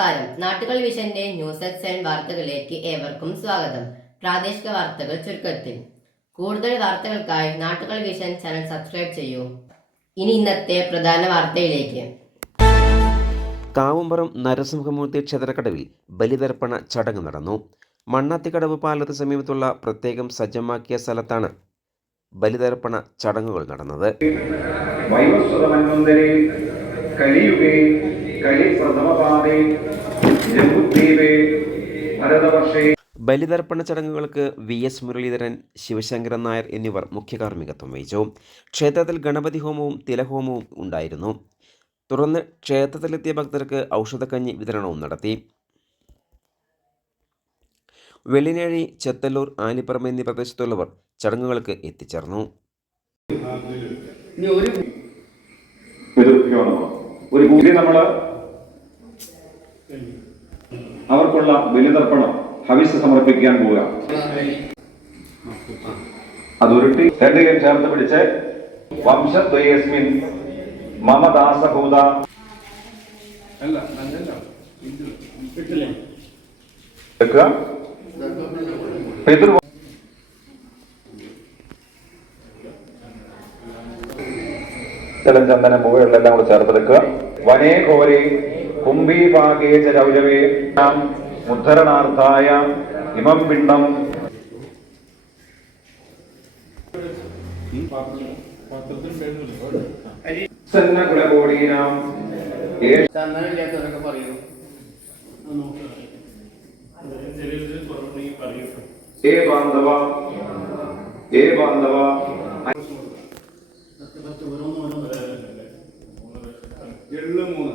നാട്ടുകൾ വിഷന്റെ news seven വാർത്തകളിലേക്ക് ഏവർക്കും സ്വാഗതം. പ്രാദേശിക വാർത്തകൾ ചുരുക്കത്തിൽ. കൂടുതൽ വാർത്തകൾക്കായി നാട്ടുകൾ വിഷൻ ചാനൽ സബ്സ്ക്രൈബ് ചെയ്യൂ. ഇനി ഇന്നത്തെ പ്രധാന വാർത്തയിലേക്ക്. കാവുംപുറം നരസിംഹമൂർത്തി ക്ഷേത്രക്കടവിൽ ബലിതർപ്പണ ചടങ്ങ് നടന്നു. മണ്ണാത്തിക്കടവ് പാലത്ത് സമീപത്തുള്ള പ്രത്യേകം സജ്ജമാക്കിയ സ്ഥലത്താണ് ബലിതർപ്പണ ചടങ്ങുകൾ നടന്നത്. കലി ഭരതവർഷേ. ബലിതർപ്പണ ചടങ്ങുകൾക്ക് വി എസ് മുരളീധരൻ ശിവശങ്കരൻ നായർ എന്നിവർ മുഖ്യ കാർമ്മികത്വം വഹിച്ചു. ക്ഷേത്രത്തിൽ ഗണപതി ഹോമവും തിലഹോമവും ഉണ്ടായിരുന്നു. തുടർന്ന് ക്ഷേത്രത്തിലെത്തിയ ഭക്തർക്ക് ഔഷധക്കഞ്ഞി വിതരണവും നടത്തി. വെള്ളിനേഴി ചെത്തല്ലൂർ ആലിപ്പറമ്പ് എന്നീ പ്രദേശത്തുള്ളവർ ചടങ്ങുകൾക്ക് എത്തിച്ചേർന്നു. ഒരു യോണമാണ്. അവർക്കുള്ള ബലിതർപ്പണം ഹവിസ് സമർപ്പിക്കാൻ പോവുക. അതുരുട്ടി കൈ ചേർത്ത് പിടിച്ച് വംശദ്വയസ്മിൻ മമ ദാസഭൂത എടുക്കുക. പിതൃ ചന്ദനം പൂവുകളെല്ലാം കൂടെ ചേർത്തെടുക്കുക വനേ ഘോരേ കുംഭീഭാഗേ ച രൗരവേ ഉദ്ധരണാർത്ഥായ ഇമം പിണ്ഡം. പറയൂ ഏ ബാന്ധവ ഏ ബാന്ധവ. എള്ള് മൂന്ന്.